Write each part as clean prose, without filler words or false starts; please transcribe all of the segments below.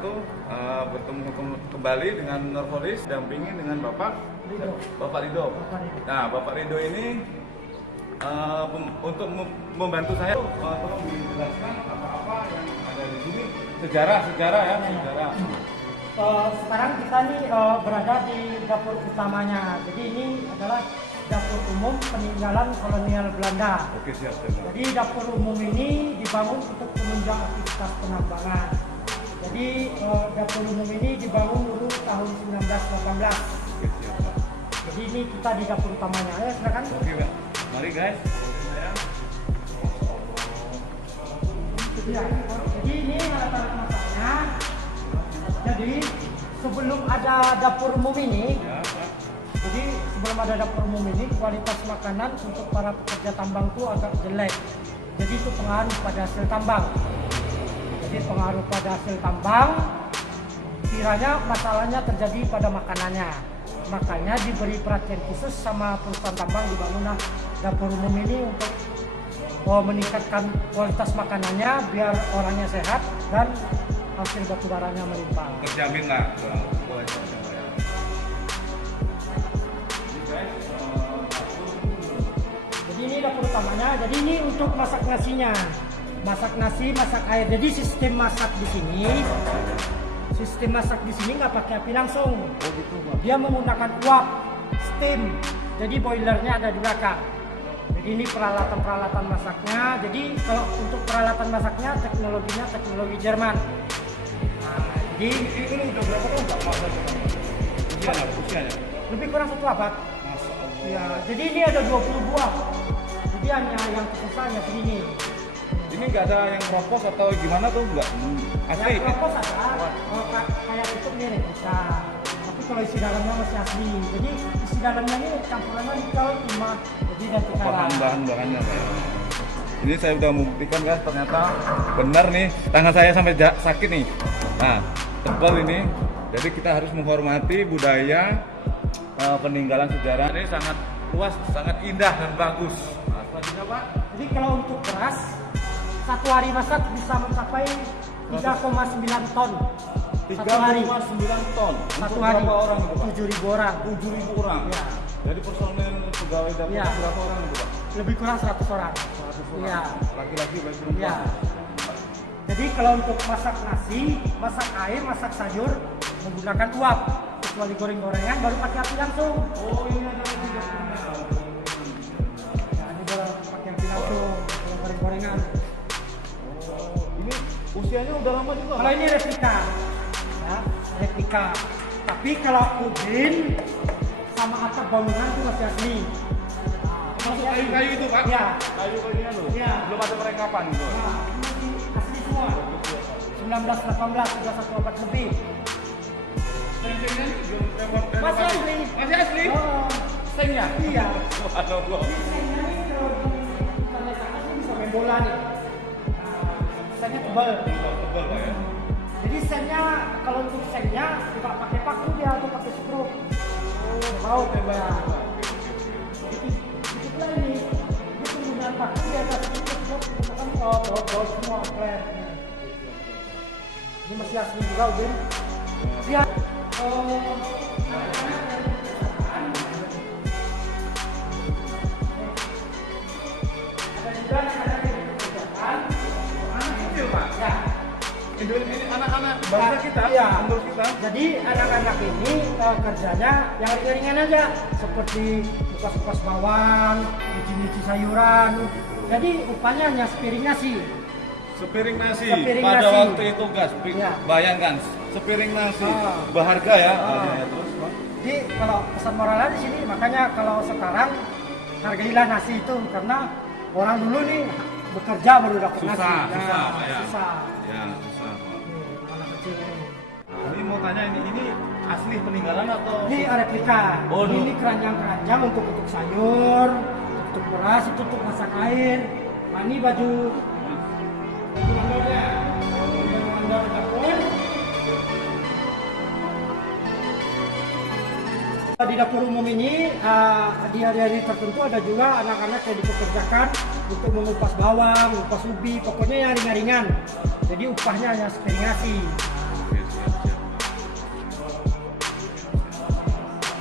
wabarakatuh. Bertemu kembali dengan Nurholis, dampingin dengan Bapak Ridho. Nah, Bapak Ridho ini untuk membantu saya, tolong dijelaskan apa-apa yang ada di sini. Sejarah ya, sejarah. Sekarang kita nih berada di dapur utamanya. Jadi ini adalah dapur umum peninggalan kolonial Belanda. Oke, siap. Jadi dapur umum ini dibangun untuk penunjang aktivitas penambangan. Jadi dapur umum ini dibangun dulu tahun 1918. Oke, siap. Jadi ini kita di dapur utamanya. Ayo silakan. Oke, Pak. Mari guys. Ya, jadi ini alat-alat masaknya. Jadi sebelum ada dapur umum ini, jadi sebelum ada dapur umum ini kualitas makanan untuk para pekerja tambang itu agak jelek. Jadi itu pengaruh pada hasil tambang. Jadi pengaruh pada hasil tambang, kiranya masalahnya terjadi pada makanannya. Makanya diberi perhatian khusus sama perusahaan tambang dibangunlah dapur umum ini untuk meningkatkan kualitas makanannya biar orangnya sehat dan hasil batu baranya melimpah. Terjamin lah. Jadi ini dapur utamanya. Jadi ini untuk masak nasinya, masak nasi, masak air. Jadi sistem masak di sini nggak pakai api langsung. Oh gitu, Pak. Dia menggunakan uap, steam. Jadi boilernya ada di belakang. Jadi ini peralatan masaknya. Jadi kalau untuk peralatan masaknya teknologinya teknologi Jerman. Nah, jadi ini udah berapa tahun Pak usianya? lebih kurang 1 abad. Masya Allah. Ya, jadi ini ada 20 buah. Jadi hanya yang tersisa hanya segini. Ini nggak ada yang keropos atau gimana tuh nggak? Asli. Yang keropos ada. Kayak itu nih replika. Tapi kalau isi dalamnya masih asli. Jadi isi dalamnya ini campurannya nikel, timah. Jadi ganti kalah. Bahan-bahannya Pak. Ini saya udah membuktikan guys, ternyata benar nih, tangan saya sampai sakit nih. Nah, tebal ini. Jadi kita harus menghormati budaya peninggalan sejarah. Ini sangat luas, sangat indah dan bagus. Nah, selanjutnya Pak. Jadi kalau untuk beras, satu hari masak bisa mencapai 3,9 ton. 3,9 ton. Satu Untuk hari. berapa orang itu Pak? 7.000 orang. 7.000 orang. Ya. Jadi personil pegawai dapur Ya. berapa orang itu Pak? Lebih kurang 100 orang. 100 orang. Iya. Laki-laki baik perempuan. Ya. Jadi kalau untuk masak nasi, masak air, masak sayur menggunakan uap. Kecuali goreng-gorengan baru pakai api langsung. Oh, ini ada lagi. Nah, ini baru pakai api langsung. Kalau goreng-gorengan. Oh, ini usianya udah lama juga. Kalau ini replika, ya, replika. Tapi kalau ubin sama atap bangunan itu masih asli. Masuk kayu-kayu itu Pak? Ya. Kayu-kayunya loh. Ya. Belum ada merekapan gitu. Nah, ini asli semua. 1918 sudah 1 abad lebih. Seng-sengnya belum tembak-tembak. Masih asli. Masih asli? Oh, Sengnya? iya. Subhanallah. Ini sengnya ini kalau kita lihat atas ini bisa main bola nih. Nah, sengnya tebal. Tebal Pak ya. Jadi sengnya kalau untuk sengnya nggak pakai paku dia atau pakai skrup. Oh, mau coba. Itu pula ini. Ini penggunaan paku di atas itu kan bawah semua keren. Ini masih asli juga Ubin. Dia ada juga anak-anak yang bekerjaan. Anak kecil Pak. Ya. Ini anak-anak bangsa kita, Iya. umur kita. Jadi anak-anak ini kerjanya yang ringan-ringan aja, seperti kupas-kupas bawang, nyuci-nyuci sayuran. Jadi upahnya hanya sepiring nasi. Sepiring nasi. Sepiring Pada nasi. waktu itu gas, Iya. bayangkan sepiring nasi, Ah. berharga ya. Ah. Ya, terus Pak. Jadi kalau pesan moralnya di sini, makanya kalau sekarang hargailah nasi itu karena orang dulu nih bekerja baru dapat nasi. Susah, Ya, susah Pak ya. susah. Ya, susah Pak. Anak kecil ini. Ini mau tanya ini asli peninggalan atau? Ini replika. Oh, ini keranjang-keranjang untuk sayur, untuk beras, itu untuk masak air. Nah, ini baju mandornya. Mandor dapur. Di dapur umum ini di hari-hari tertentu ada juga anak-anak yang dipekerjakan untuk mengupas bawang, mengupas ubi, pokoknya yang ringan-ringan. Jadi upahnya hanya sepiring nasi.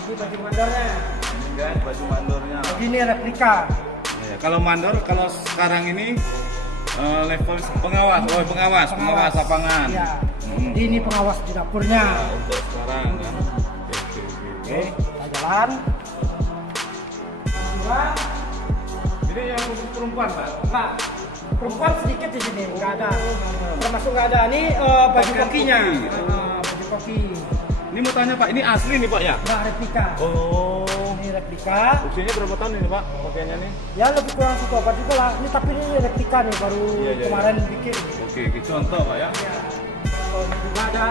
Ini baju mandornya. Ini guys baju mandornya. Jadi ini replika. Ya, kalau mandor kalau sekarang ini level pengawas, pengawas lapangan. Iya. Jadi ini pengawas di dapurnya. Nah, untuk sekarang kan. Oke, kita jalan. Dua. Ini yang khusus perempuan, Pak. Enggak. Perempuan sedikit di sini, enggak ada. Termasuk enggak ada. Ini baju Pakaian kokinya. koki. Baju koki. Ini mau tanya Pak, ini asli nih Pak ya? Enggak replika. Oh. Ini replika. Usianya berapa tahun ini Pak pakaiannya nih? Ya lebih kurang 1 abad juga lah. Ini tapi ini replika nih baru Iya, kemarin bikin. Oke, contoh Pak ya. Ya. Ini juga ada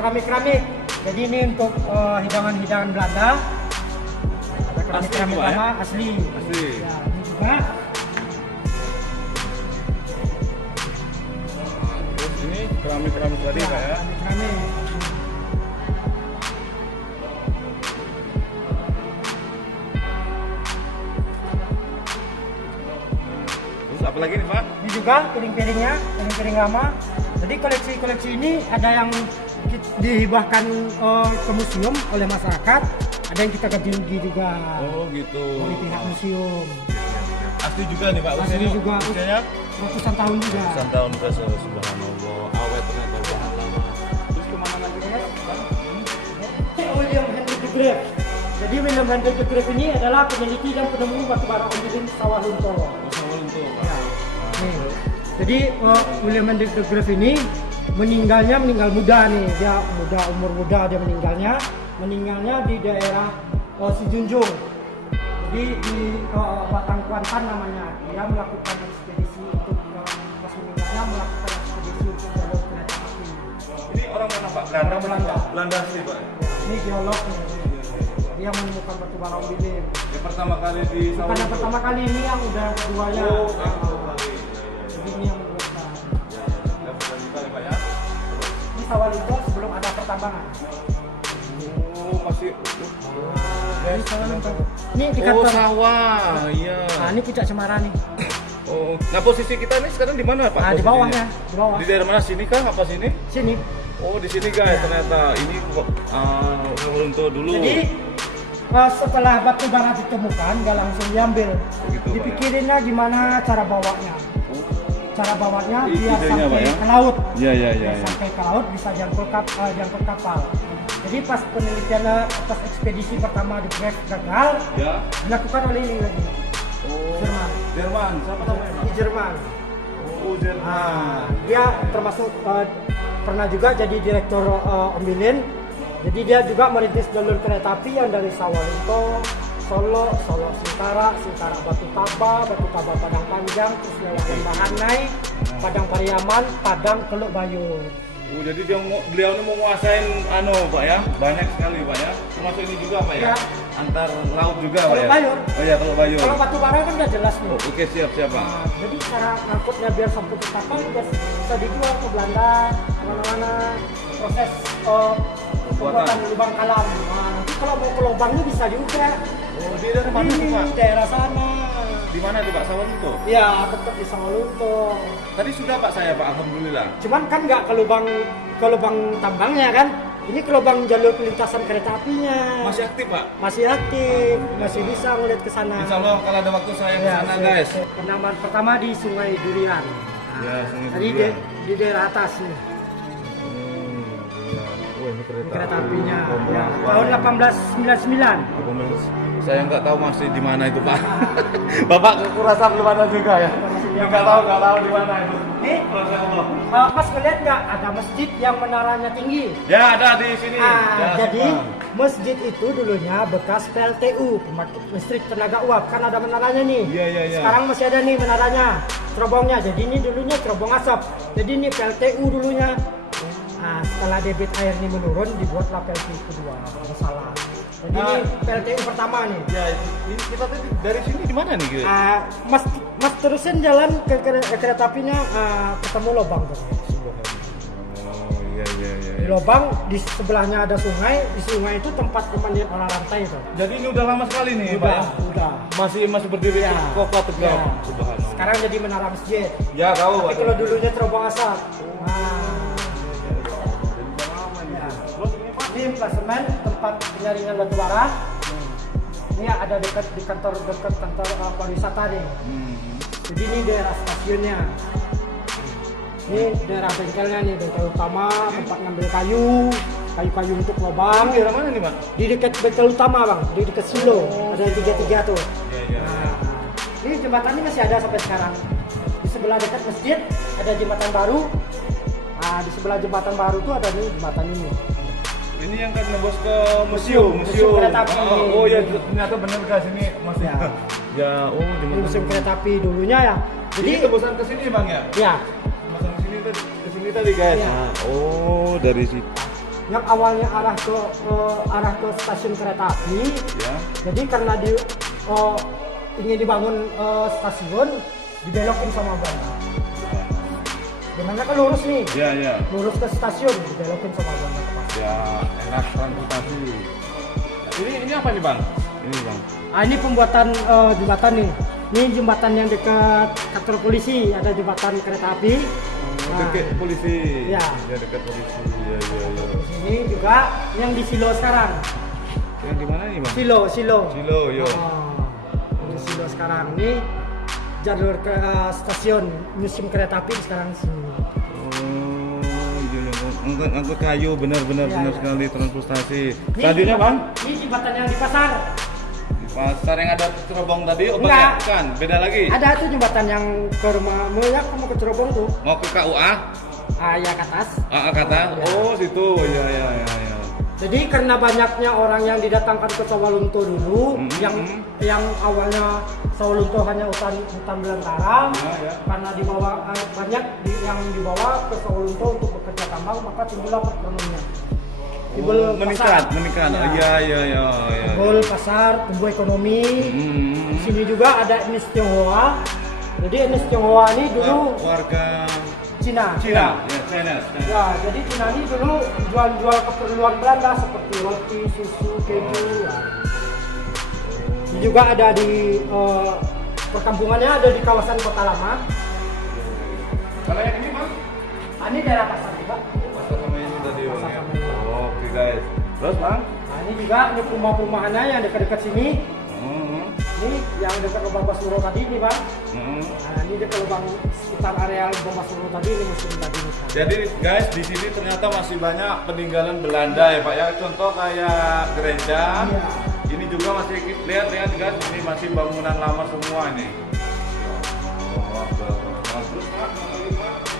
keramik-keramik. Jadi ini untuk hidangan-hidangan Belanda. Ada keramik-keramik Pak, ya? lama asli. Asli. Ya, ini juga. Terus ini keramik-keramik tadi Pak ya? Keramik. Terus apa lagi nih Pak? Ini juga piring-piringnya, piring-piring lama. Jadi koleksi-koleksi ini ada yang dihibahkan ke museum oleh masyarakat, ada yang kita ganti rugi juga Oh gitu. dari pihak museum. Asli juga nih Pak, Asli juga. usianya Ratusan tahun juga. ratusan tahun udah subhanallah, awet ternyata bahan lama. Terus kemana lagi nih Pak? William Henry de Greve. Jadi William Henry de Greve ini adalah peneliti dan penemu batu bara ombilin sawah lunto. Sawah lunto Pak. Nih. Jadi William Henry de Greve ini meninggal muda nih, dia umur muda dia meninggalnya di daerah Sijunjung. Jadi di Batang Kuantan namanya. Dia melakukan ekspedisi untuk pas meninggalnya melakukan ekspedisi untuk jalur kereta api. Ini orang mana Pak? Orang Belanda. Belanda asli Pak. Ini geolog nih. Dia menemukan batu bara ombilin. Yang pertama kali di sawah Bukan yang lunto. pertama kali, ini yang udah keduanya. Oh, yang kedua kali. Jadi ini yang kedua. Ya, sudah juga ya Pak ya. Ini sawah lunto sebelum ada pertambangan. Oh, masih. Ini sawah lunto. Ini di Oh, kantor. sawah. Iya. Nah, ini puncak Cemara nih. Oh. Nah, posisi kita ini sekarang di mana, Pak? Nah, di posisinya? bawahnya, di bawah. Di daerah mana? Sini kah? Apa sini? Sini. Oh, di sini guys. Ternyata ini untuk dulu. Jadi setelah batu bara ditemukan, nggak langsung diambil. Begitu, Pak, Dipikirinnya gimana cara bawanya. Cara bawanya biar Idenya, Pak, sampai ya? ke laut. Iya, iya, iya. Biar sampai ke laut bisa jangkut kapal. Jadi pas penelitiannya atas ekspedisi pertama di Greve gagal, Ya. dilakukan oleh ini lagi. Oh. Jerman. Jerman. Siapa namanya, Pak? Di Jerman. Oh, Jerman. Dia termasuk pernah juga jadi direktur Ombilin. Jadi dia juga merintis jalur kereta api yang dari Sawalunto, Solo Sintara, Sintara Batu Taba Padang Panjang, terus lewat Lembahanai, Padang Pariaman, Padang Teluk Bayur. Oh, jadi beliau ini mau menguasain Pak ya, banyak sekali Pak ya. Termasuk ini juga Pak ya. Ya. Antar laut juga Pak Teluk ya. Bayur. Oh ya, Teluk Bayur. Kalau batu bara kan udah jelas nih. Oh, oke, siap Pak. Nah, jadi cara ngangkutnya biar sampai ke kapal bisa dijual ke Belanda, kemana-mana. Proses pembuatan lubang kalam. Nah, nanti kalau mau ke lubangnya bisa juga. Oh, di daerah mana tuh Pak? Di daerah sana. Di mana tuh Pak? Sawalunto? Ya, tetap di Sawalunto. Tadi sudah Pak saya Pak, alhamdulillah. Cuman kan nggak ke lubang tambangnya kan. Ini ke lubang jalur pelintasan kereta apinya. Masih aktif Pak? Masih aktif, masih bisa ngeliat ke sana. Insya Allah kalau ada waktu saya ke Ya, sana guys. penambahan pertama di Sungai Durian. Ya, Sungai Tadi Durian. di daerah atas nih. Wah, ini Kereta apinya. Kompor. Ya, Wah, tahun 1899. Saya nggak tahu masih di mana itu Pak. Bapak kekurasan belum ada juga ya? Nggak tahu di mana itu. Nih, Masya Allah. Mas ngeliat nggak ada masjid yang menaranya tinggi? Ya ada di sini. Ya, Jadi Pak. masjid itu dulunya bekas PLTU, pembangkit listrik tenaga uap, kan ada menaranya nih. Iya, iya, iya. Sekarang masih ada nih menaranya, cerobongnya. Jadi ini dulunya cerobong asap. Jadi ini PLTU dulunya. Nah, setelah debit air ini menurun, dibuatlah PLTU kedua. Masalah. Jadi ini PLTU pertama nih. Ya, ini kita tadi dari sini di mana nih? Gitu? Mas terusin jalan ke kereta apinya, ketemu lubang tuh. Oh iya. Di lubang di sebelahnya ada sungai, di sungai itu tempat pemandian orang rantai itu. Jadi ini udah lama sekali nih Pak ya? Udah. Masih berdiri Ya. kokoh tegak. Ya. Subhanallah. Sekarang jadi menara masjid. Ya tahu Tapi Pak. kalau dulunya cerobong asap. Nah, Jadi udah lama ini. ya. Terus ini Pak? Ini Ini emplasemen tempat penyaringan batu bara. Ini ada dekat kantor pariwisata nih. Jadi ini daerah stasiunnya. Ini daerah bengkelnya nih, bengkel utama, tempat ngambil kayu untuk lubang. Daerah mana nih, Bang? Di dekat bengkel utama, Bang, di dekat silo. Ada yang tiga tuh. Iya. Nah, ini jembatan ini masih ada sampai sekarang. Di sebelah dekat masjid ada jembatan baru. Nah, di sebelah jembatan baru tuh ada nih jembatan ini. Ini yang kan nembus ke museum kereta api. Oh ya, ternyata benar guys, ini masih Ya. Ya, oh Ini jembatan. museum kereta api dulunya ya. Jadi tembusan ke sini, Bang ya? Ya, Tembusan ke sini tadi guys. Iya. Nah, oh, dari situ. yang awalnya arah ke stasiun kereta api. Ya. Jadi karena ingin dibangun stasiun, dibelokin sama Belanda. Sebenarnya kan lurus nih, Ya. lurus ke stasiun, dibelokin sama Belanda. Ya, enak transportasi. Ini apa nih, Bang? Ini, Bang. Ah, ini pembuatan jembatan nih. Ini jembatan yang dekat kantor polisi, ada jembatan kereta api. Dekat polisi. Ya. Ya, dekat polisi. Ya. Di sini juga yang di Silo sekarang. Yang di mana nih, Bang? Silo. Silo, yo. Di Silo sekarang ini jalur ke stasiun museum kereta api sekarang sini. Oh, iya. Angkut kayu, benar-benar Ya, benar ya. sekali transportasi. Ini Selanjutnya, Bang? Ini jembatan yang di pasar. Di pasar yang ada cerobong tadi, oh Enggak. bukan, beda lagi. Ada tuh jembatan yang ke rumahmu ya, kamu ke Cerobong tuh. Mau ke KUA? Ya ke atas. Kata? Ya. Oh, situ. Ya. Jadi karena banyaknya orang yang didatangkan ke Sawalunto dulu, yang awalnya Sawalunto hanya hutan belantara, Ya. karena banyak yang dibawa ke Sawalunto untuk bekerja tambang, maka timbullah perekonomian. Timbul meningkat. Ya. Ya. Timbul pasar, tumbuh ekonomi. Di sini juga ada etnis Tionghoa. Jadi etnis Tionghoa ini dulu warga Cina. Cina. Ya, China. Ya, jadi Cina ini dulu jual keperluan Belanda seperti roti, susu, keju. Ini juga ada di perkampungannya, ada di kawasan Kota Lama. Kalau yang ini, Bang? Ini daerah pasar juga. Pasar sama ini tadi, Bang. Pasar Ya. sama ini. Oke, guys. Terus, Bang? Nah, ini juga ini rumah-rumahannya yang dekat-dekat sini. Ini yang dekat lubang Basuro tadi nih, Bang. Nah, ini dekat lubang sekitar area lubang Basuro tadi, ini museum tadi nih. Jadi guys, di sini ternyata masih banyak peninggalan Belanda ya Pak ya. Contoh kayak gereja. Iya. Ini juga masih lihat guys, ini masih bangunan lama semua ini. Oh, terus Pak,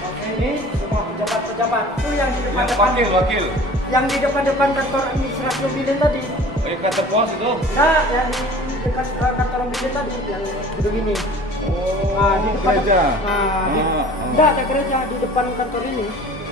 Oke, ini semua pejabat-pejabat. Itu yang di yang depan-depan. wakil. Yang di depan-depan kantor administrasi Bilin tadi. Kata pos itu. Nah, yang di dekat kantor Bilin tadi, yang gedung ini. Oh, Nah, di depan gereja. Enggak ada gereja di depan kantor ini.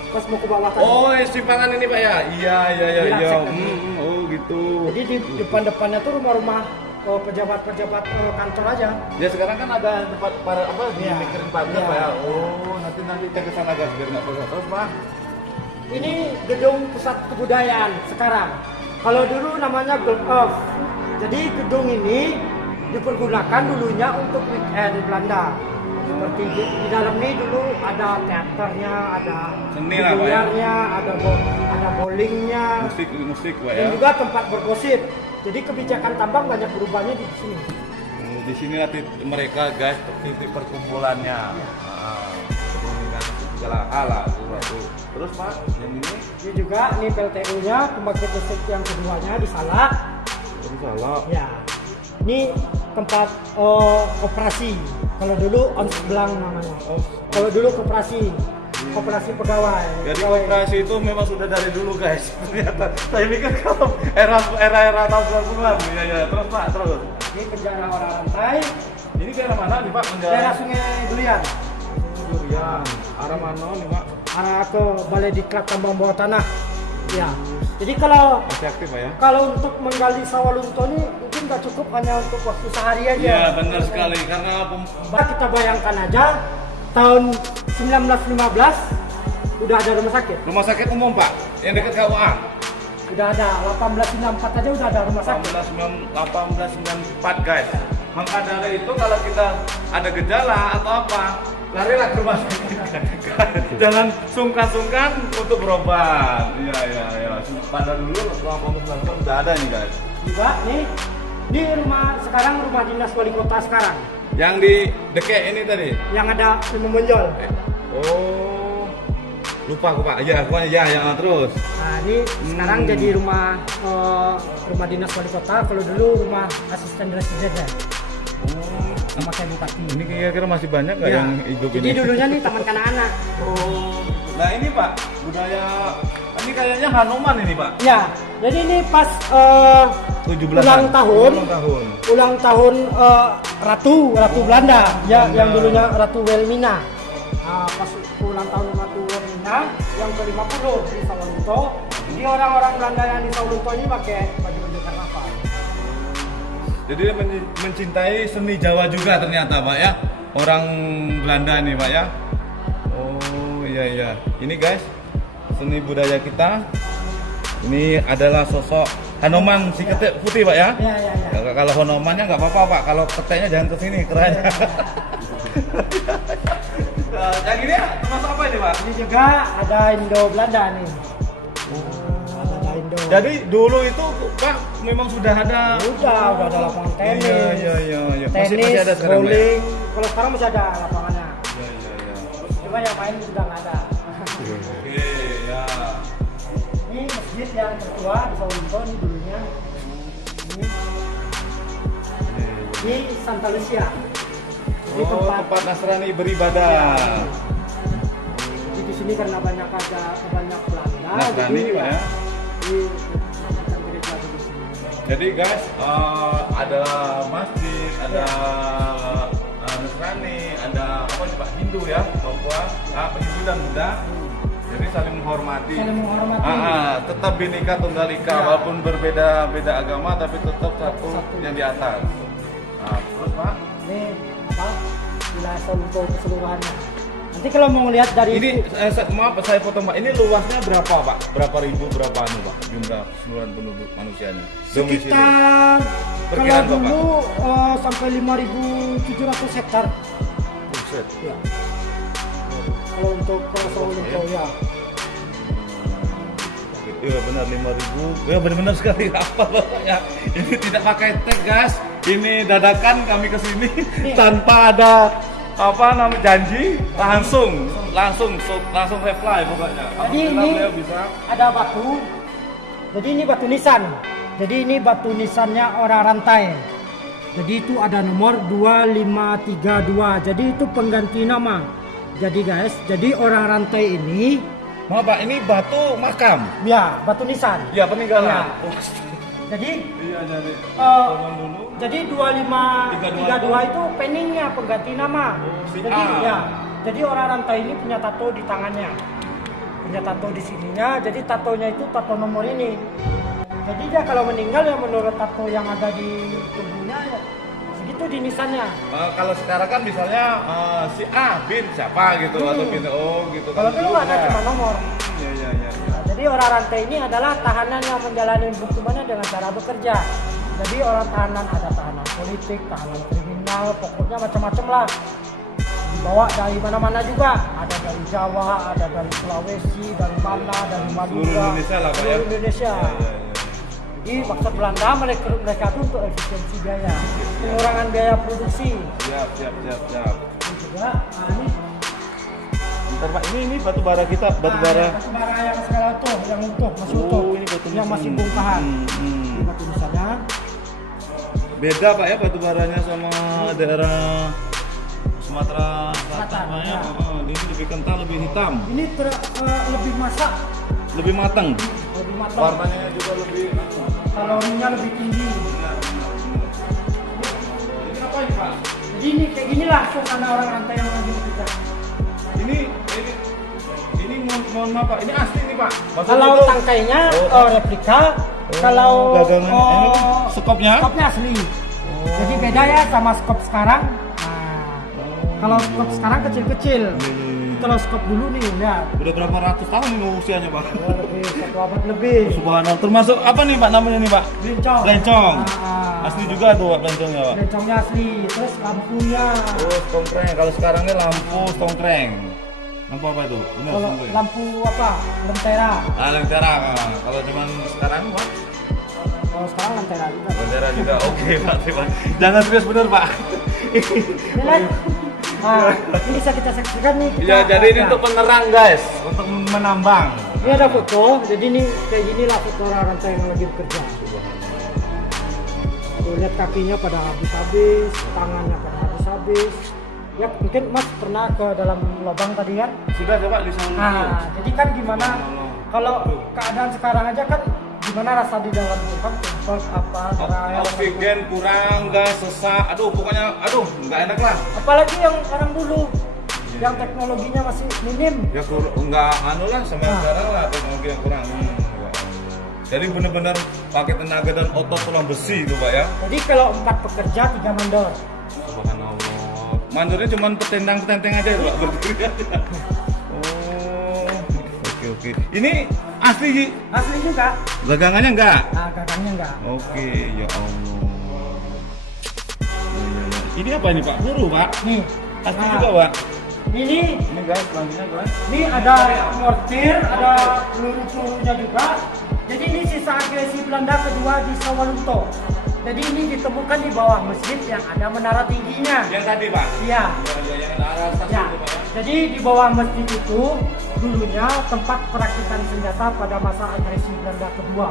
Pas mau ke bawah tadi. Oh, simpangan ini Pak ya? Iya. Dilaksek tadi. Oh, gitu. Jadi di depan-depannya tuh rumah-rumah pejabat-pejabat kantor aja. Ya sekarang kan ada tempat para Iya. mikirin pagar Iya. Pak ya. Oh, nanti kita ke sana guys biar nggak pegang terus Pak. Ini gedung pusat kebudayaan sekarang. Kalau dulu namanya Gold Off. Jadi gedung ini dipergunakan dulunya untuk weekend Belanda. Seperti di dalam ini dulu ada teaternya, ada Seni lah, Pak, ya? biliarnya, ada bowlingnya, Musik Pak dan ya. juga tempat bergosip. Jadi kebijakan tambang banyak berubahnya di sini. Di sini nanti mereka guys titik perkumpulannya. Komunikasi segala hal lah. Terus Pak, yang ini Ini juga nih PLTU-nya, pembangkit listrik yang keduanya di Salak. salah. Ya, ini tempat koperasi. Kalau dulu Ons Belang namanya. Kalau dulu koperasi pegawai. Jadi koperasi itu memang sudah dari dulu guys. Ternyata saya mikir kalau era tahun 90-an. Ya. Terus Pak, terus. Ini penjara orang rantai, Ini daerah mana nih Pak? daerah Sungai Durian, Durian. Arah mana nih Pak? arah ke Balai Diklat Tambang Bawah Tanah. Ya, jadi kalau Masih aktif Pak ya? untuk menggali Sawalunto ini mungkin nggak cukup hanya untuk waktu sehari aja. Iya benar sekali karena Kita bayangkan aja tahun 1915 udah ada rumah sakit umum Pak yang dekat KUA. udah ada 1894 aja udah ada rumah sakit. 1894 guys. Maka dari itu kalau kita ada gejala atau apa, larilah ke rumah sakit. Jangan sungkan-sungkan untuk berobat. Iya. Pada dulu Lampung Selatan udah ada nih guys. Juga nih di rumah sekarang, rumah dinas wali kota sekarang. Yang di Deke ini tadi. Yang ada minum menjol. Oh, lupa aku Pak. Ya, pokoknya ya terus. Nah, ini sekarang jadi rumah dinas wali kota. Kalau dulu rumah asisten residen ya. Oh, Sama kayak bupati. ini kira-kira masih banyak nggak Iya. yang hidup Jadi ini? dulunya nih taman kanak-kanak. Oh, nah ini Pak, budaya ini kayaknya Hanoman ini Pak. Ya, jadi ini pas 17-an. ulang tahun. Ulang tahun. Ulang tahun Ratu Belanda, ya, Belanda. yang dulunya Ratu Wilhelmina. Pas ulang tahun Ratu Wilhelmina yang ke-50 di Sawalunto. Jadi orang-orang Belanda yang di Sawalunto ini pakai baju-baju karnaval. Jadi dia mencintai seni Jawa juga ternyata Pak ya. Orang Belanda nih Pak ya. Oh iya. Ini guys, seni budaya kita. Ini adalah sosok Hanoman si ketek putih Pak ya. Ya. Kalau Hanomannya nggak apa-apa Pak. Kalau keteknya jangan kesini keren. Yang ini ya, termasuk apa ini Pak? Ini juga ada Indo Belanda nih. Ada Indo. Jadi dulu itu Pak memang sudah ada. udah ada lapangan tenis. Iya. Tenis, Masih ada sekarang Pak, ya? bowling. Kalau sekarang masih ada lapangannya. Iya. Cuma yang main sudah nggak ada. Oke, ya. Ini masjid yang tertua di Sawalunto ini dulunya. Ini Santa Lucia. Ini Oh, tempat Nasrani beribadah. Jadi di sini karena banyak Belanda. Nasrani jadi Pak ya. Di macam gereja di sini. Jadi guys, ada masjid, ada Nasrani, ada apa sih Pak, Hindu ya, Tionghoa, Hindu dan Buddha. Jadi saling menghormati. Saling menghormati. Tetap Bhinneka Tunggal Ika, Ya. walaupun berbeda agama, tapi tetap satu yang di atas. Nah, terus Pak, Ini apa? Wilayah Sawalunto keseluruhannya. Nanti kalau mau lihat dari ini maaf saya potong Pak, ini luasnya berapa Pak? Berapa ribu, berapa anu Pak? Jumlah keseluruhan penduduk manusianya? Domisili. sekitar Perkiraan kalau dulu sampai 5.700 hektar. Buset. Ya. Kalau untuk Sawalunto ya. Iya benar 5.000. Ya benar-benar sekali apa ya. Ini tidak pakai tag guys. Ini dadakan kami kesini tanpa ada apa namanya janji, langsung reply pokoknya. Jadi Alhamdulillah ini beliau bisa. ada batu. Jadi ini batu nisan. Jadi ini batu nisannya orang rantai. Jadi itu ada nomor 2532. Jadi itu pengganti nama. Jadi guys, jadi orang rantai ini Maaf Pak, ini batu makam. ya batu nisan. Ya peninggalan. Ya. Jadi Iya jadi. eh, dulu. jadi 2532 itu penningnya pengganti nama. si Jadi A. ya, jadi orang rantai ini punya tato di tangannya. Punya tato di sininya, jadi tatonya itu tato nomor ini. Jadi dia kalau meninggal ya menurut tato yang ada di tubuhnya ya segitu di nisannya. Kalau sekarang kan misalnya si A bin siapa gitu atau bin gitu. Kalau dulu ada enggak. cuma nomor. Iya. Nah, jadi orang rantai ini adalah tahanan yang menjalani hukumannya dengan cara bekerja. Jadi orang tahanan ada tahanan politik, tahanan kriminal, pokoknya macam-macam lah. Dibawa dari mana-mana juga. Ada dari Jawa, ada dari Sulawesi, dari mana, dari Madura. Seluruh Indonesia lah Pak ya. Seluruh Indonesia. Iya. Jadi maksud Belanda mereka itu untuk efisiensi biaya, pengurangan biaya produksi. Siap. Dan juga ini Bentar Pak, ini batu bara kita, batu bara. batu bara yang sekarang utuh, yang utuh, masih utuh. Oh, ini batu yang nisan. masih bongkahan. Ini batu nisannya. Beda Pak ya batu baranya sama daerah Sumatera Selatan Pak ya. Ya. Ini lebih kental, lebih hitam, Ini lebih masak, lebih matang. lebih matang. Warnanya juga lebih. Kalorinya lebih tinggi. Ini apa ini Pak? Jadi ini kayak ginilah suasana orang rantai yang lagi bekerja. Ini mohon maaf Pak, ini asli nih Pak. Maksudnya Kalau itu- tangkainya Oh. replika, kalau dagangan ini skopnya? skopnya asli. Jadi beda ya sama skop sekarang. Nah, kalau skop sekarang kecil-kecil. teleskop dulu nih, lihat. Udah berapa ratus tahun ini usianya Pak? Oh, lebih 1 abad lebih. Subhanallah. Termasuk apa nih Pak namanya nih Pak? Belencong. Belencong. Ah. Asli juga tuh Pak belencongnya Pak. Belencongnya asli, terus lampunya. Oh, stongkreng. Kalau sekarang ini lampu stongkreng. Lampu apa itu? Benar Kalau stongkreng. lampu apa? Lentera. Ah, lentera. Kalau cuman sekarang Pak? Kalau sekarang lentera juga. Lentera juga. Oke Pak. Terima. Jangan serius bener Pak. Lihat. Nah, ini bisa kita saksikan nih. Iya, jadi ini untuk penerang guys, untuk menambang. Ini ada foto, jadi ini kayak gini lah foto orang rantai yang lagi bekerja. Tuh, lihat kakinya pada habis-habis, tangannya pada habis-habis. Ya mungkin Mas pernah ke dalam lubang tadi kan? Sudah coba di sana. Nah, jadi kan gimana kalau keadaan sekarang aja kan gimana rasa di dalam lubang tempat apa Oksigen kurang, gas, sesak. Aduh, pokoknya aduh, nggak enak lah. apalagi yang orang dulu yang teknologinya masih minim. Ya nggak anu lah sama sekarang lah teknologi yang kurang. Jadi benar-benar pakai tenaga dan otot tulang besi itu Pak ya. Jadi kalau 4 pekerja 3 mandor. Subhanallah. Mandornya cuma petentang-petenteng aja Pak berdiri aja. Oh, oke. Ini asli Asli juga. dagangannya enggak? Nah, gagangnya enggak. Oke, ya Allah. Ya. Ini apa ini Pak? Peluru Pak? Nih. Asli Nah, juga Pak? Ini Guys, selanjutnya guys. ini ada mortir, ada peluru-pelurunya juga. Jadi ini sisa agresi Belanda kedua di Sawalunto. Jadi ini ditemukan di bawah masjid yang ada menara tingginya. Yang tadi Pak? Iya. Ya, yang arah stasiun Ya. itu Pak ya. Jadi di bawah masjid itu dulunya tempat perakitan senjata pada masa agresi Belanda kedua.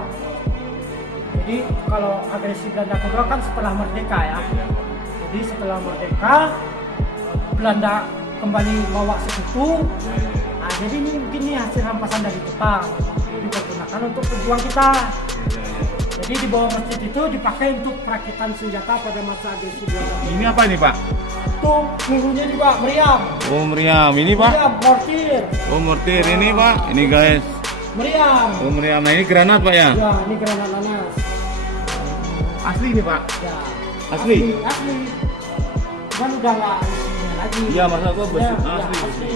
Jadi kalau agresi Belanda kedua kan setelah merdeka ya. Jadi setelah merdeka Belanda kembali bawa sekutu. Nah, jadi ini mungkin ini hasil rampasan dari Jepang dipergunakan untuk pejuang kita. Jadi di bawah masjid itu dipakai untuk perakitan senjata pada masa agresi Belanda. Ini apa ini Pak? Itu pelurunya juga meriam. Oh meriam, ini Pak? Meriam, mortir. Oh mortir ini Pak, ini guys. Meriam. Oh meriam, nah ini granat Pak ya? Ya, ini granat nanas. Asli ini Pak? Ya. Asli? Asli. Kan udah nggak isinya lagi. Iya masa gua besi Ya, asli. asli.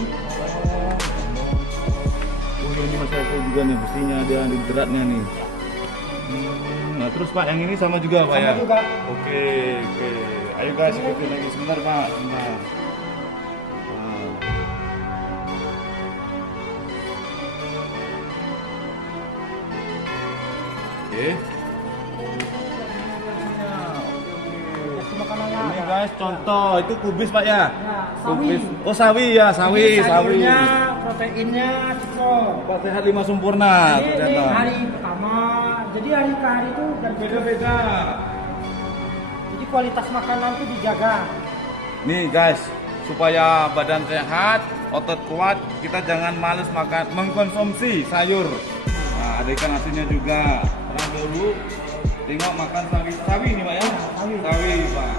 Oh ini masa itu juga nih besinya ada di jeratnya nih. Nah terus Pak yang ini sama juga Pak Sama ya? juga. Oke. Ayo guys ikutin lagi sebentar Pak. Sebentar. Nah. Oke. Itu makanannya. Ini guys contoh itu kubis Pak ya? Ya, sawi. Kubis. Oh sawi ya, sawi. Ini sayurnya, proteinnya cukup. Pak sehat 5 sempurna Ini ternyata. hari pertama. Jadi hari ke hari itu Beda-beda. Jadi kualitas makanan itu dijaga. Nih guys, supaya badan sehat, otot kuat, kita jangan males makan, mengkonsumsi sayur. Nah, ada ikan asinnya juga. Terang dulu, tengok makan sawi nih Pak ya? Sawi Pak.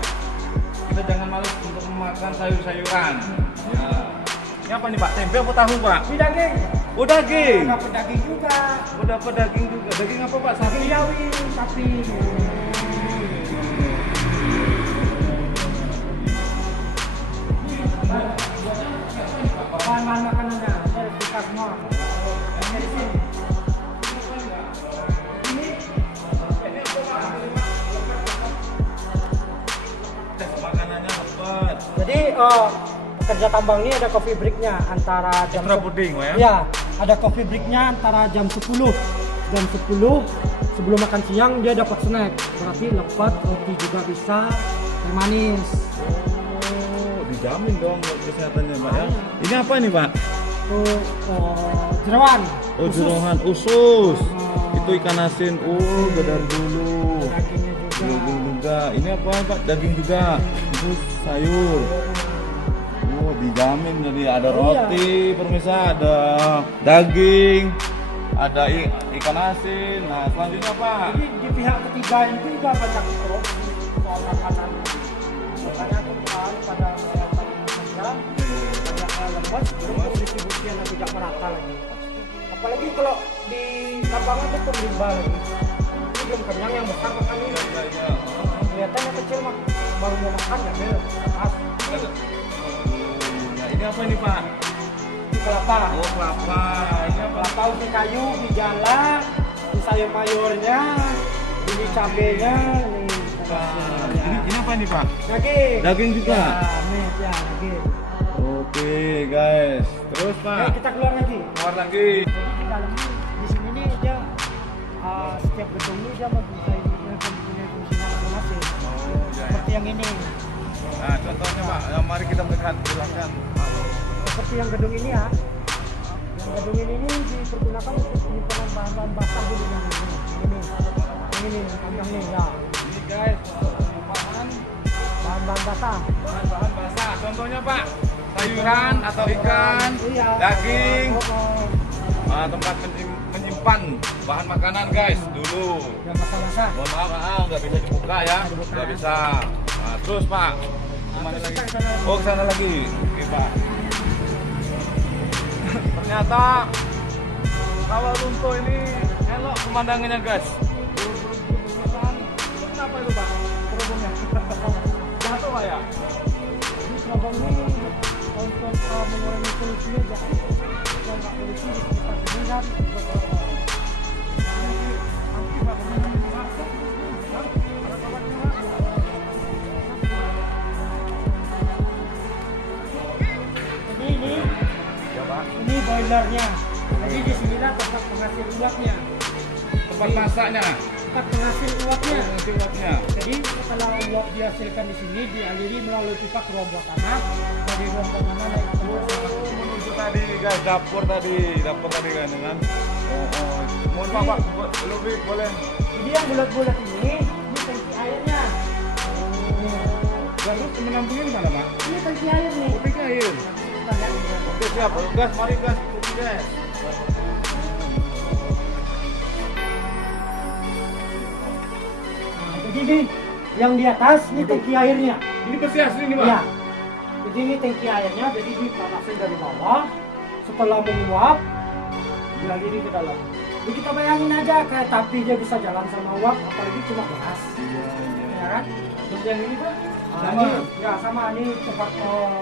Kita jangan males untuk makan sayur-sayuran. Ya. Ini apa nih Pak? Tempe apa tahu Pak? Ini daging. Oh daging. Dapat daging juga. Oh dapat daging juga. Daging apa Pak? Sapi? Sapi, sapi. Bahan-bahan makanannya, ini kita semua. Yang di sini. Makanannya lebat. Jadi pekerja tambang ini ada coffee breaknya antara jam Extra puding Pak ya? Ya, ada coffee breaknya antara jam 10. Jam 10 sebelum makan siang dia dapat snack. Berarti lebat, roti juga bisa, teh manis. Oh, dijamin dong kesehatannya Pak ya. Ini apa nih Pak? Itu jerawan. Oh Usus. jerohan usus. Oh. Itu ikan asin. Oh dadar dulu. Dagingnya juga. Daging juga. Ini apa Pak? Daging juga. Terus sayur. Oh dijamin jadi ada roti, permisa ada daging, ada ikan asin. Nah selanjutnya Pak. Jadi di pihak ketiga itu juga banyak korupsi soal makanan. Makanya aku selalu pada kesehatan kerja banyak hal lemas, terus distribusi yang tidak merata lagi. Apalagi kalau di lapangan itu rimba lagi. Ini belum kenyang yang besar makan ini. Kelihatan yang kecil mah baru mau makan ya bel. Nah ini apa ini Pak? kelapa. Oh, kelapa. Ini apa? Kelapa ubi kayu, di jalan, di sayur mayurnya, ini cabenya, ini bumbunya. Ini apa nih, Pak? Daging. Daging juga? Ya, nih, ya, daging. Oke, guys. Terus, Pak? Oke, kita keluar lagi. Keluar lagi. Jadi di dalam di sini nih dia setiap gedung ini dia mempunyai fungsi masing-masing. Seperti yang ini. Nah, contohnya, Pak. Mari kita melihat, jelaskan. Seperti yang gedung ini ya. Yang gedung ini dipergunakan untuk penyimpanan bahan-bahan basah dulu yang ini. Yang ini, panjang nih ya. Ini, guys, bahan Bahan-bahan basah. bahan basah. Contohnya, Pak, sayuran atau ikan, Iya. daging. Oh, Tempat menyimpan bahan makanan, guys, dulu. yang basah-basah. Mohon maaf, nggak bisa dibuka ya, Dibuka. nggak bisa. Nah, terus, Pak, kemana lagi? Oh, ke sana lagi. Oke, Pak. Ternyata kalau runtuh ini elok pemandangannya, guys. Kenapa itu, Pak? Kerubungnya jatuh, Pak ya? Ini serabang ini untuk mengurangi polusinya jangan nggak polusi di sekitar sini kan. Jadi Ya, Pak. ini boilernya. Jadi di sinilah tempat penghasil uapnya. Tempat masaknya. Tempat penghasil uapnya. Nanti uapnya. Jadi setelah uap dihasilkan di sini dialiri melalui pipa ke ruang buah tanah. Dari ruang buah tanah naik ke Menuju tadi, guys, dapur tadi kan dengan. Oh. Mohon maaf, Pak. Lebih boleh. Jadi yang bulat-bulat ini tangki airnya. Lalu menampungnya di mana, Pak? Ini tangki air nih. Tangki air. Kita lihat ini. Oke, siap. Gas, mari gas. Ikuti, guys. Nah, jadi ini yang di atas ini tangki airnya. Ini bersih asli nih, Pak. Ya. Jadi ini tangki airnya, jadi dipanasin dari bawah. Setelah menguap, dialiri ke dalam. Jadi kita bayangin aja kayak tapi dia bisa jalan sama uap, apalagi cuma gas. Ya kan? Terus yang ini Pak, Sama. sama ini tempat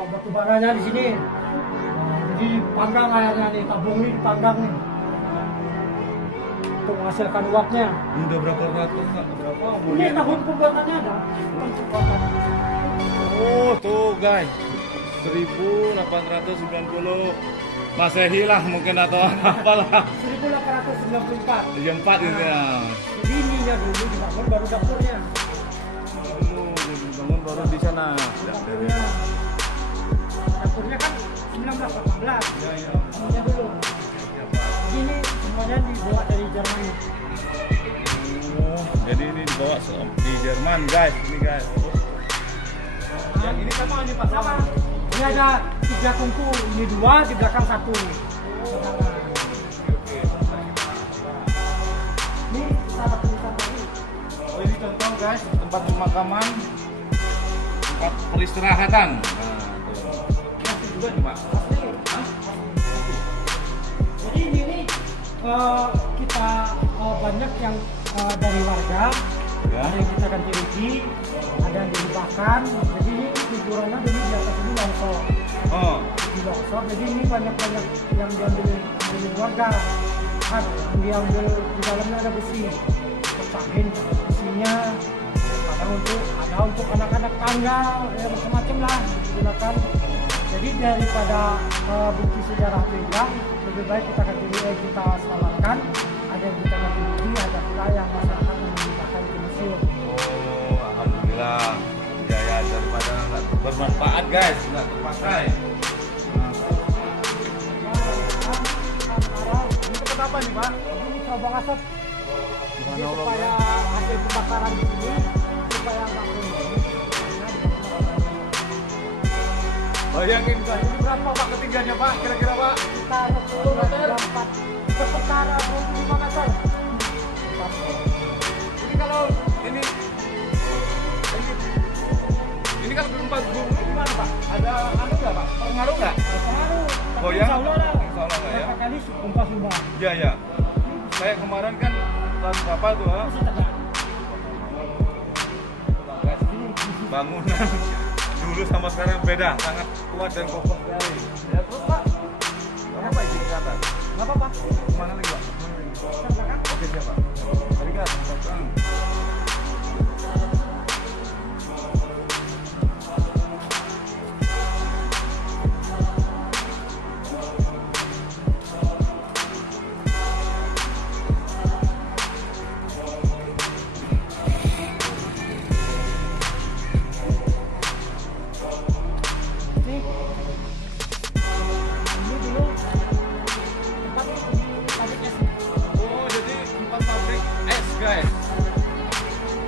batu baranya di sini. Nah, jadi panggang airnya nih, tabung ini dipanggang nih. Untuk menghasilkan uapnya. Ini udah berapa ratus, Kak? Berapa? Ini tahun pembuatannya ada. Tahun pembuatan. Oh, tuh, guys. 1890 Masehi lah mungkin atau apalah. 1894. 4 gitu ya. Jadi ininya dulu dibangun baru dapurnya. Dibangun baru di sana. Dapurnya. Dapurnya kan 1918. Ya, ya. Ininya dulu. Jadi ini semuanya dibawa dari Jerman. Oh, jadi ini dibawa di Jerman, guys. Ini, guys. Yang ini sama ini, Pak. Sama. Ini ada 3 tungku, ini 2, di belakang 1. Ini salah tulisan tadi. Oh, ini contoh, guys, tempat pemakaman, tempat peristirahatan. Nah, tuh. Ini juga nih, Pak. Asli. Hah? Jadi ini kita banyak yang dari warga, Ya. ada yang kita ganti rugi, ada yang dihibahkan. Jadi ini kuburannya dulu di atas ini longsor, Oh, di longsor. Jadi ini banyak yang diambil dari warga. Kan yang diambil di dalamnya ada besi, pecahin besinya. Ada untuk anak-anak tanggal, ya macam-macam lah digunakan. Jadi daripada bukti sejarah itu hilang, lebih baik kita kita selamatkan. Ada yang kita ganti rugi, ada pula yang masyarakat memindahkan ke museum. oh, alhamdulillah. Ya, ya, daripada nggak bermanfaat, guys, nggak terpakai. Ini tempat apa nih, Pak? Ini cabang asap. Jadi Subhanallah, supaya hasil pembakaran di sini supaya nggak berhenti. Bayangin, guys, ini berapa, Pak, ketinggiannya, Pak? Kira-kira, Pak? Kita 10 meter, 4 sekitar 25 meter. Ini kalau ini kalau gempa bumi gimana, Pak? Ada anu nggak, Pak? Pengaruh nggak? Pengaruh. Tapi Oh, ya? insya Allah lah. Insya Allah lah, ya. Berapa kali gempa sumbang. Iya, ya. Kayak kemarin kan tahun berapa tuh, ha? Masih tegak. Bangunan dulu sama sekarang beda, sangat kuat dan kokoh sekali. Ya, terus, Pak, sebentar. Nggak apa-apa. Kemana lagi Pak? Ke belakang. Oke siap Pak. Tadi kan, Bang. Nih. Ini dulu tempat pabrik es. Oh, jadi tempat pabrik es, guys.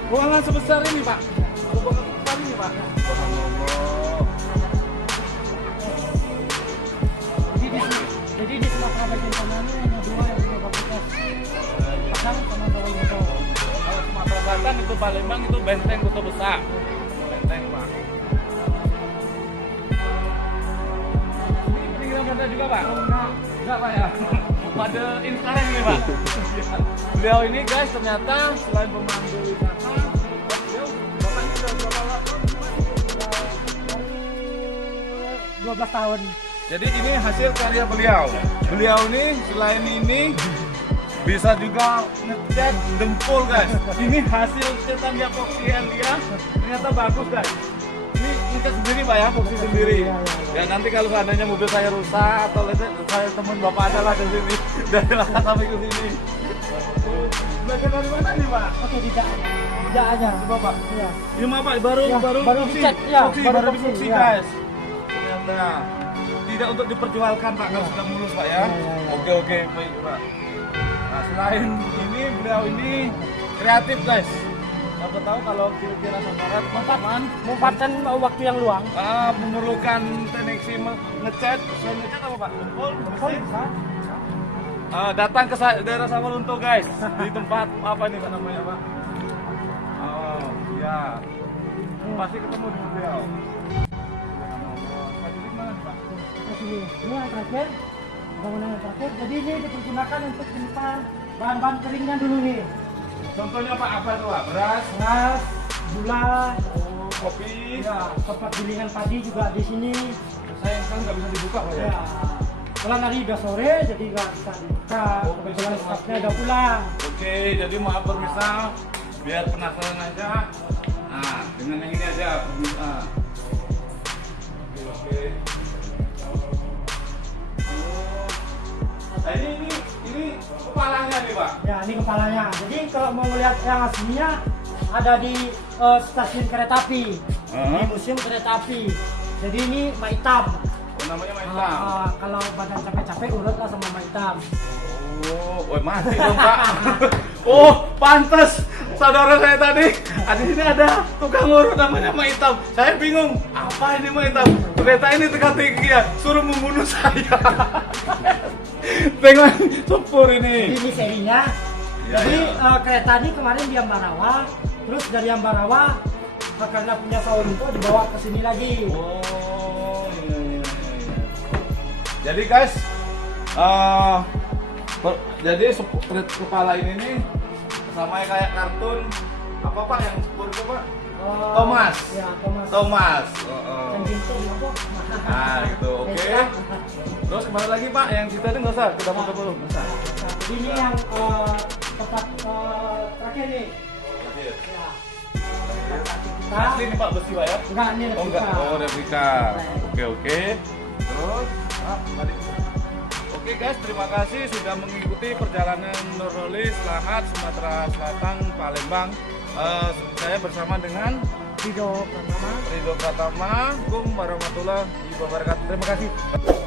Ruangan sebesar ini, Pak. Ruangan sebesar ini, Pak. Subhanallah. Jadi di Sumatera bagian kanan ini hanya dua yang punya pabrik es. Padang sama Sawalunto. Kalau Sumatera Selatan itu Palembang itu Benteng Kota Besar. Benteng, Pak. Ini peninggalan Belanda juga, Pak? Enggak, Pak ya. Pada instan ini, Pak. Beliau ini, guys, ternyata selain pemandu wisata, beliau bapaknya sudah berapa lama? 12 tahun. Jadi ini hasil karya beliau. Beliau ini selain ini bisa juga ngecat dempul, guys. Ini hasil cetan dia epoksian dia. Ternyata bagus, guys. Ini ngecat sendiri, Pak ya, epoksi sendiri. Ya nanti kalau seandainya mobil saya rusak atau saya temen bapak ada lah di sini. Dari Lahat sampai ke sini. Belajar dari mana nih, Pak? Oke, tidak aja. Coba, Pak. Iya. Ini mah Pak, baru Ya, baru epoksi. dicat, ya, Epoksi, baru baru epoksi, epoksi, ya. guys. Ternyata tidak untuk diperjualkan, Pak, kalau sudah mulus, Pak ya. Ya, ya, ya. Oke, baik, Pak. Nah, selain ini beliau ini kreatif, guys. Siapa tahu kalau kira-kira Barat teman-teman Memanfaatkan waktu yang luang. memerlukan teknik ngecat, selain ngecat apa, Pak? Dempul, mesin. Datang ke daerah Sawalunto, guys. Di tempat apa nih Pak namanya, Pak? Oh, iya. Pasti ketemu dengan beliau. Jadi mana nih, Pak? Ini yang terakhir, bangunan yang terakhir. Jadi ini dipergunakan untuk menyimpan bahan-bahan keringnya dulu nih. Contohnya Pak apa tuh, Pak? Beras, Beras, gula, kopi. ya, tempat gilingan padi juga di sini. Sayang kan nggak bisa dibuka, Pak ya? Ya, pulang hari udah sore, jadi nggak bisa dibuka. Oh, Kebetulan bisa, stafnya udah pulang. Oke, jadi maaf pemirsa, biar penasaran aja. Nah, dengan yang ini aja pemirsa. Oke. Nah, ini kepalanya nih, Pak. Ya, ini kepalanya. Jadi kalau mau melihat yang aslinya ada di stasiun kereta api, di museum kereta api. Jadi ini Maitam. Oh, namanya Maitam. Kalau badan capek-capek urutlah sama Maitam. Oh, woi mati dong, Pak. Oh, pantas. Saudara saya tadi, di sini ada tukang urut namanya Maitam. Saya bingung, apa ini Maitam? Ternyata ini teka-teki ya, suruh membunuh saya. Tengok supur ini. Ini serinya. Ya, Jadi ya. kereta ini kemarin di Ambarawa, terus dari Ambarawa karena punya Sawalunto dibawa ke sini lagi. Oh, iya. Jadi guys, jadi kepala ini nih sama kayak kartun apa Pak yang sepur itu Pak? Thomas. Ya, Thomas. Thomas. Dan Jinto apa? Nah, gitu. Oke. Terus kembali lagi Pak, yang kita itu nggak usah, ke dapur dulu, nggak usah. Jadi ini yang tempat terakhir nih. Lanjut. Ya. Asli nih Pak besi Pak ya? Enggak, ini Oh enggak, replika. oh replika. Oke. Terus, tadi. Oke guys, terima kasih sudah mengikuti perjalanan Nurholis Lahat Sumatera Selatan Palembang. Saya bersama dengan Ridho Pratama. Ridho Pratama. Assalamualaikum warahmatullahi wabarakatuh. Terima kasih.